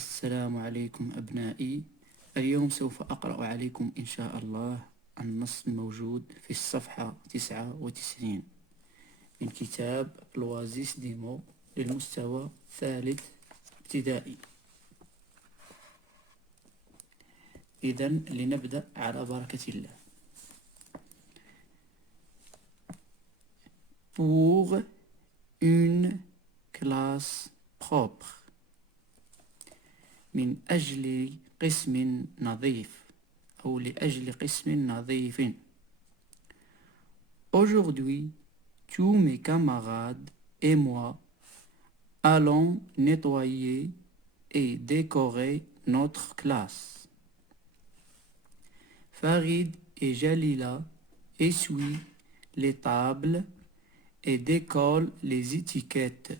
السلام عليكم أبنائي. اليوم سوف أقرأ عليكم إن شاء الله النص الموجود في الصفحة 99 من كتاب لوازيس ديمو للمستوى الثالث ابتدائي. إذن لنبدأ على بركة الله. Pour une classe propre. من أجل قسم نظيف أو لأجل قسم نظيف. Aujourd'hui, tous mes camarades et moi allons nettoyer et décorer notre classe. Farid et Jalila essuient les tables et décollent les étiquettes.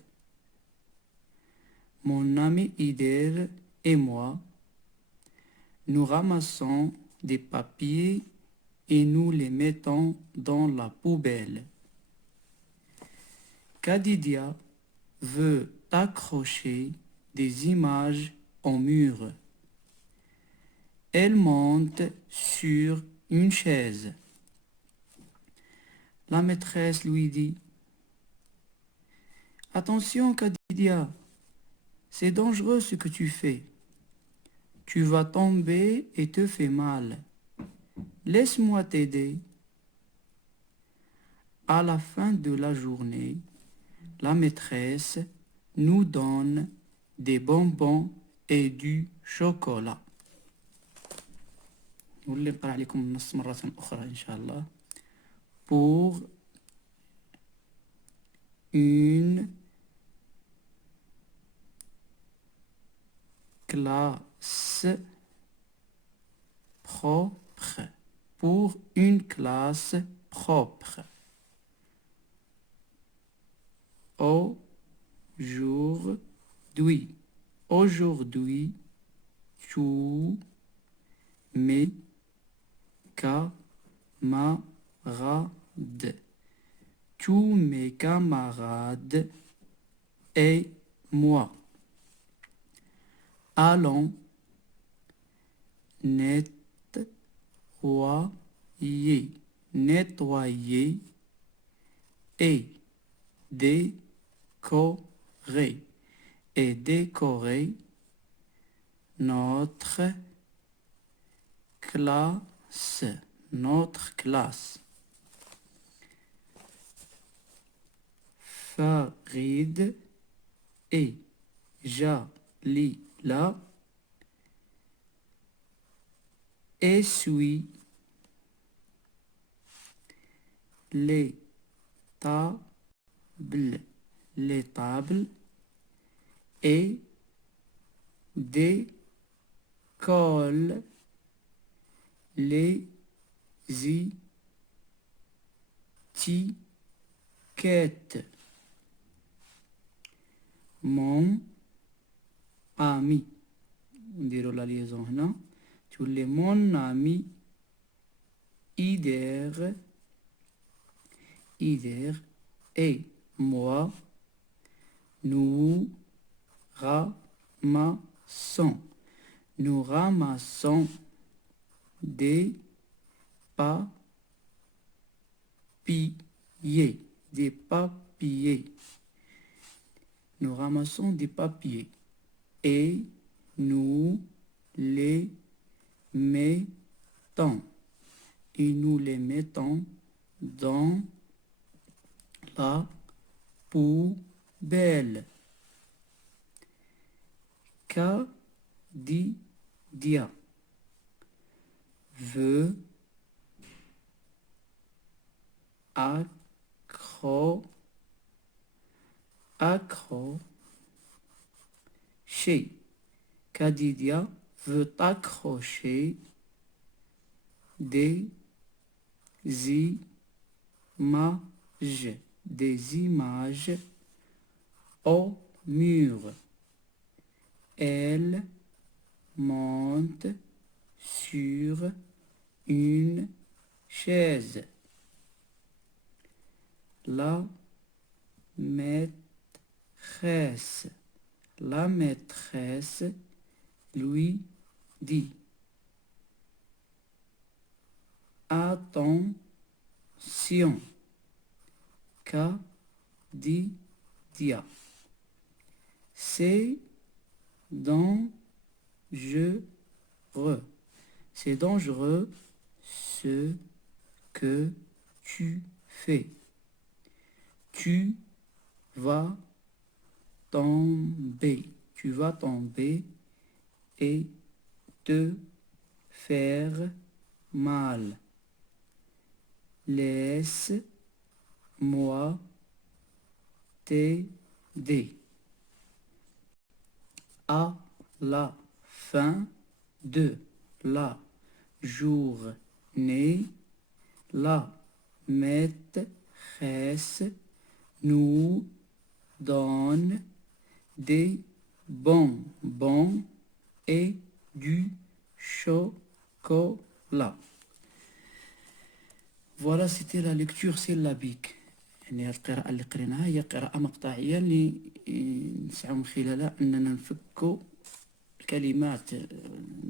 Mon ami Ider et moi, nous ramassons des papiers et nous les mettons dans la poubelle. Kadidia veut accrocher des images au mur. Elle monte sur une chaise. La maîtresse lui dit: Attention, Kadidia, c'est dangereux ce que tu fais. Tu vas tomber et te faire mal. Laisse-moi t'aider. À la fin de la journée, la maîtresse nous donne des bonbons et du chocolat. نولي نقرأ عليكم النص مرة أخرى إن شاء الله. Pour une classe propre. Pour une classe propre. Aujourd'hui. Aujourd'hui, tous mes camarades. Tous mes camarades et moi allons nettoyer et décorer notre classe. Farid et Jalila essuient les tables et décollent les étiquettes. Mon ami, نديروا la liaison هنا تولي mon ami Ider et moi nous ramassons des papiers. Nous ramassons des papiers et nous les mettons dans la poubelle. Kadidia veut accrocher. Kadidia veut accrocher des images au mur. Elle monte sur une chaise. La maîtresse lui dit. Attention. Dia. C'est dangereux. C'est dangereux ce que tu fais. Tu vas tomber. Tu vas tomber et te faire mal. Laisse-moi t'aider. À la fin de la journée, la maîtresse nous donne des bonbons et du chocolat. Voilà, c'était la lecture syllabique. يعني هاد القراءة اللي قريناها هي قراءة مقطعية اللي نسعى من خلالها أننا نفكو الكلمات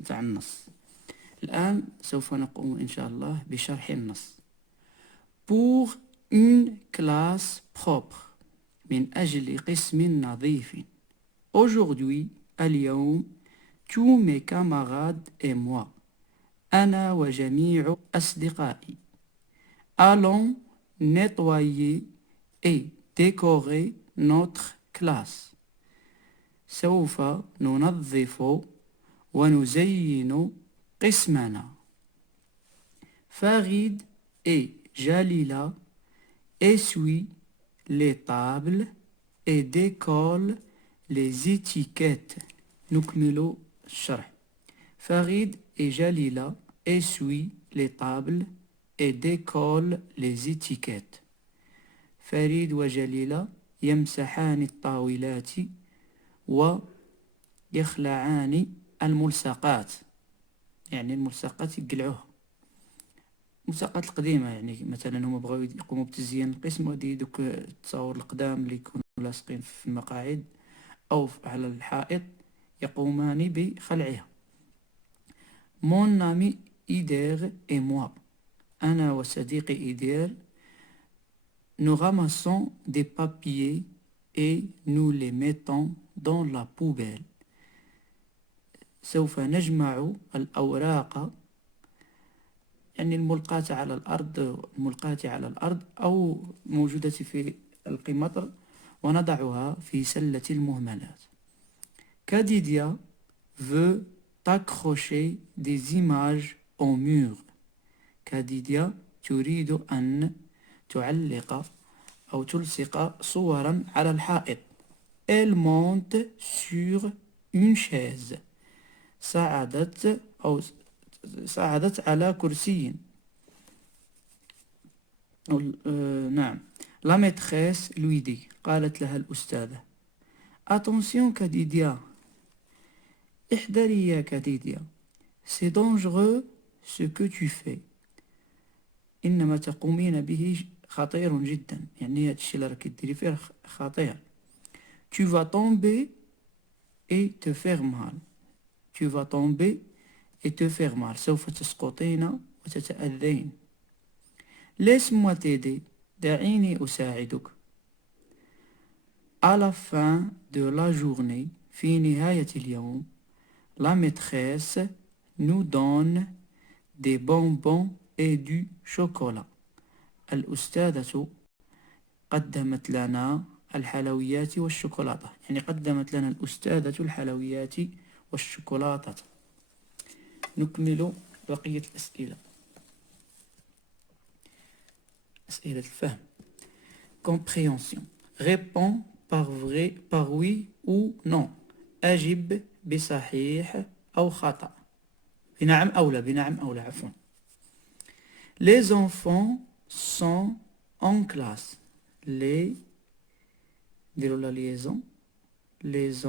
تاع النص. الآن سوف نقوم إن شاء الله بشرح النص. Pour une classe propre. من أجل قسم نظيف. Aujourd'hui, اليوم, tous mes camarades et moi. أنا وجميع أصدقائي. Allons nettoyer et décorer notre classe. سوف ننظف ونزين قسمنا. Farid et Jalila essuient les tables et décollent les étiquettes. نكمل الشرح. Farid et Jalila essuient les tables et décollent les étiquettes. فريد وجليلة يمسحان الطاولات ويخلعان الملصقات. يعني الملصقات يقلعوها. الملصقات القديمة، يعني مثلا هما بغاو يقوموا بتزيين القسم ودي دوك التصاور القدام اللي يكونوا لاصقين في المقاعد أو على الحائط يقومان بخلعها. Mon ami Ider et moi. أنا وصديقي إيدير nous ramassons des papiers et nous les mettons dans la poubelle. سوف نجمع الأوراق، يعني الملقاة على الأرض أو موجودة في القمطر، ونضعها في سلة المهملات. Kadidia veut accrocher des images au mur. كاديديا تريد أن تعلق أو تلصق صورا على الحائط. Elle monte sur une chaise. صعدت على كرسي. نعم. La maîtresse lui dit. قالت لها الأستاذة. Attention كاديديا. احذري يا كاديديا. C'est dangereux ce que tu fais. إنما تقومين به خطير جدا، يعني هذا الشيء اللي راكي ديري فيه خطير. Tu vas tomber et te faire mal. Tu vas tomber et te faire mal. سوف تسقطين وتتأذين. Laisse-moi t'aider. دعيني أساعدك. À la fin de la journée, في نهاية اليوم, la maîtresse nous donne des bonbons et du chocolat. الأستاذة قدمت لنا الحلويات والشوكولاتة، يعني قدمت لنا الأستاذة الحلويات والشوكولاتة. نكمل بقية الأسئلة. أسئلة الفهم. Compréhension. Réponds par oui ou non. أجب بصحيح أو خطأ. بنعم أو لا عفوا. Les enfants sont en classe. Les ديروا la liaison. Les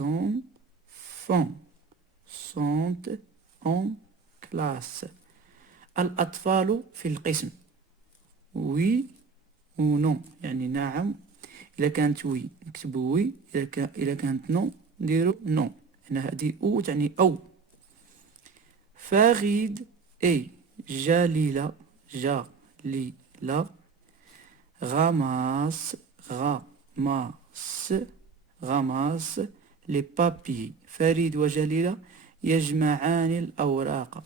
enfants sont en classe. الأطفال في القسم. oui ou non، يعني نعم. إذا كانت وي نكتبوا وي، إذا كانت نو نديروا نو، هنا هذه أو تعني أو. فريد et جليلة ramasse les papiers. فريد وجليلة يجمعان الأوراق.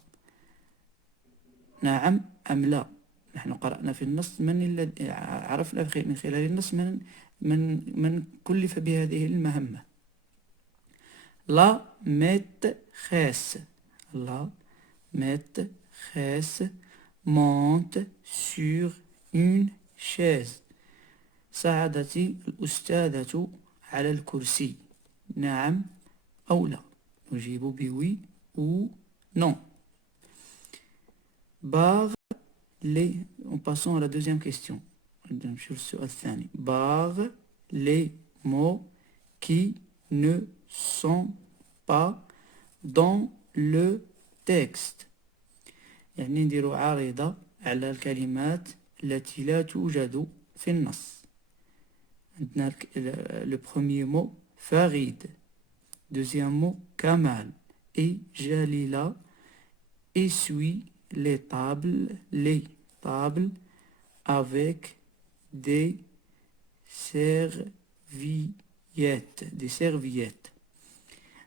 نعم أم لا؟ نحن قرأنا في النص من الذي عرفنا من خلال النص من كلف بهذه المهمة. La maîtresse monte sur une chaise. صعدت الأستاذة على الكرسي. نعم أو لا؟ نجيب بوي أو non. Barre les... En passant à la deuxième question. Barre les mots qui ne sont pas dans le texte. يعني نديروا عارضة على الكلمات التي لا توجد في النص. عندنا le premier mot Farid, deuxième mot Kamal et Jalila essuie les tables avec des serviettes.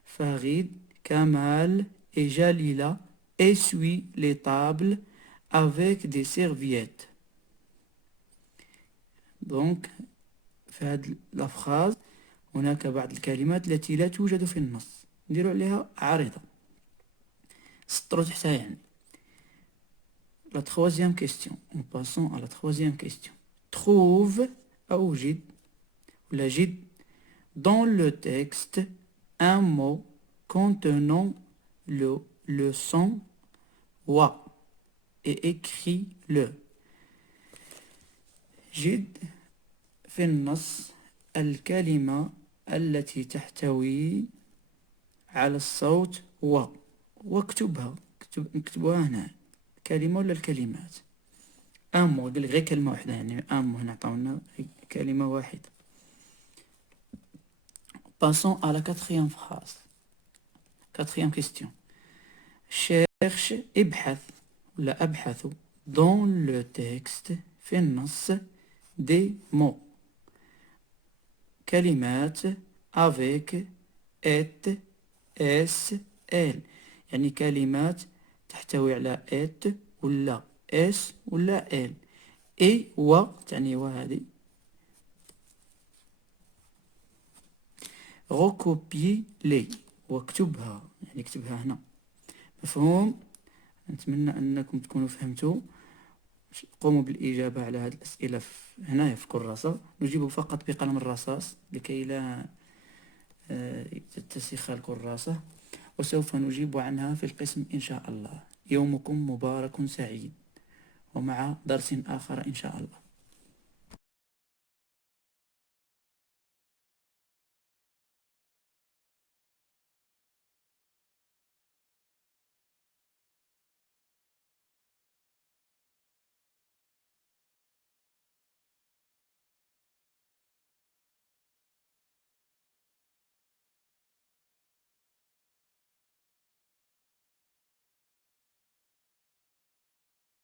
Farid, Kamal et Jalila essuie les tables avec des serviettes. Donc في هذه الأفخاذ هناك بعض الكلمات التي لا توجد في النص نديروا عليها عارضة سطروا تحتها يعني. La troisième question. En passant à la troisième question. Trouve أوجد ولا جد dans le texte un mot contenant le son wa et écris-le. جد في النص الكلمة التي تحتوي على الصوت و واكتبها. نكتبوها هنا كلمة ولا الكلمات. أمو قال غير كلمة واحدة يعني أمو هنا عطاونا كلمة واحدة. Passons à la quatrième phrase. Quatrième question. Cherche ابحث ولا أبحث dans le texte في النص des mots كلمات avec et s l يعني كلمات تحتوي على et ولا s ولا l et و تعني وهذه recopier les واكتبها يعني اكتبها هنا. مفهوم؟ نتمنى أنكم تكونوا فهمتوا. قوموا بالإجابة على هذه الأسئلة هنا في كراسة. نجيب فقط بقلم الرصاص لكي لا تتسخ الكراسة وسوف نجيب عنها في القسم إن شاء الله. يومكم مبارك سعيد ومع درس آخر إن شاء الله.